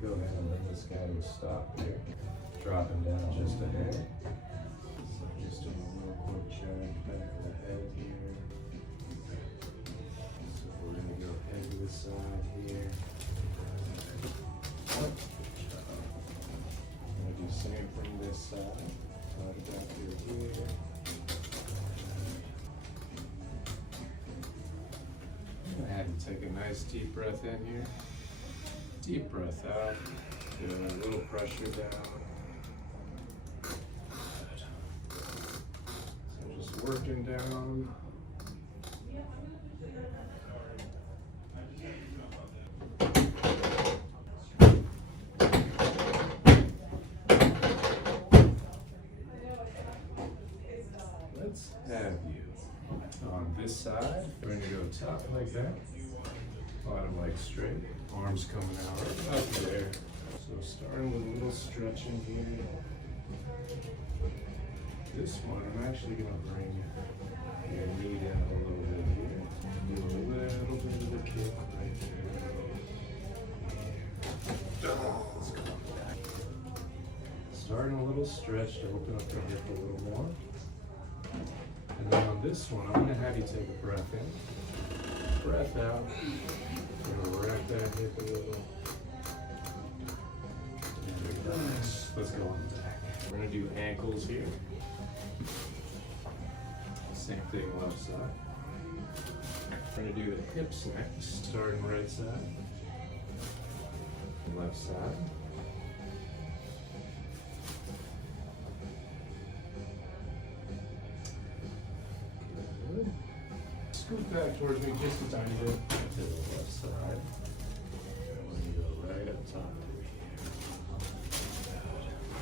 Go ahead and bring this guy to a stop here. Drop him down just a hair. So just doing a little quick charge back of the head here. So we're going to go head to the side here. I'm going to do the same thing this side. Slide it back through here. I'm going to have you take a nice deep breath in here. Deep breath out. Doing a little pressure down. So just working down. Let's have you on this side. We're going to go top like that. Bottom leg straight. Arms coming out right up there. So starting with a little stretching here. This one, I'm actually going to bring your knee down a little bit here. Do a little bit of a kick right there. Let's come back. Starting a little stretch to open up the hip a little more. And then on this one, I'm going to have you take a breath in. Breath out. We're going to wrap that hip a little. Let's go on the back. We're going to do ankles here. Same thing left side. We're going to do the hips next. Starting right side. Left side. Good. Scoot back towards me just a tiny bit. To the left side. And we're going to go right up top.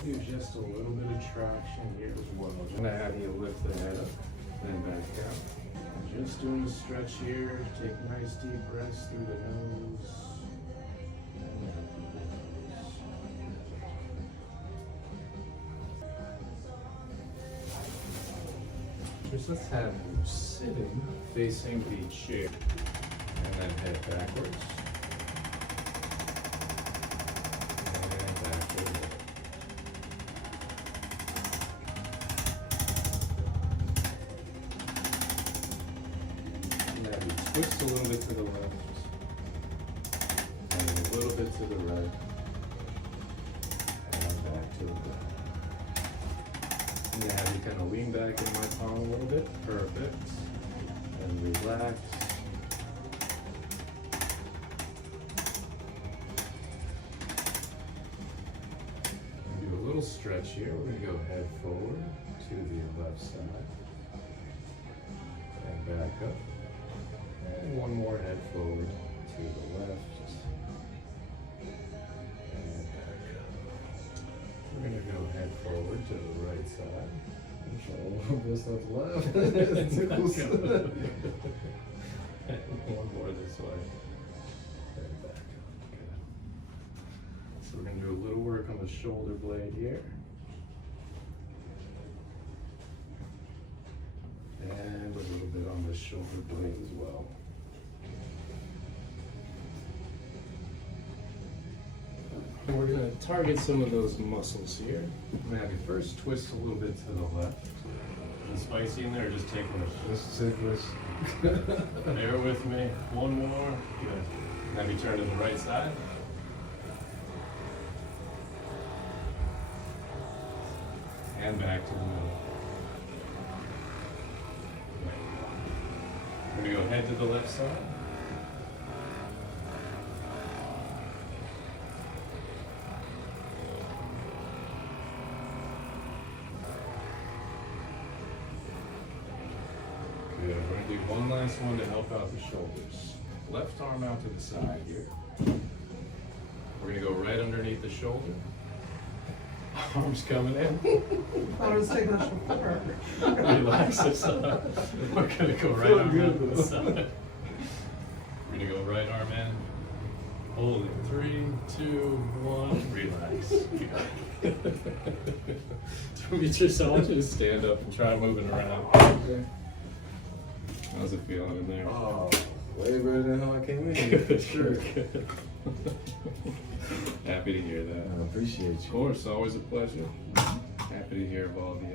Do just a little bit of traction here as well. I'm gonna have you lift the head up, then back down. Just doing a stretch here. Take nice deep breaths through the nose. And out through the nose. Just let's have you sitting, facing the chair, and then head backwards. And back to the middle. Twist a little bit to the left, and a little bit to the right, and back to the left. And then have you kind of lean back in my palm a little bit. Perfect. And relax. Do a little stretch here. We're going to go head forward to the left side, and back up. And one more head forward to the left. And back up. We're going to go head forward to the right side. This one's left. One more this way. And back up. Good. So we're going to do a little work on the shoulder blade here. And a little bit on the shoulder blade as well. And we're going to target some of those muscles here. I'm going to have you first twist a little bit to the left. Is it spicy in there or just take a just take this? Bear with me. One more. Good. Have you turn to the right side. And back to the middle. We're going to go head to the left side. Good. We're going to do one last one to help out the shoulders. Left arm out to the side here. We're going to go right underneath the shoulder. Arms coming in. I was taking a shower. Relax this up. We're going to go right arm out to the side. We're going to go right arm in. Hold it. 3, 2, 1. Relax. Meet yourself. Just stand up and try moving around. Okay. How's it feeling in there? Oh, way better than how I came in. Good, sure. Good. Yeah. happy to hear that. I appreciate Of you. course, always a pleasure. Happy to hear of all the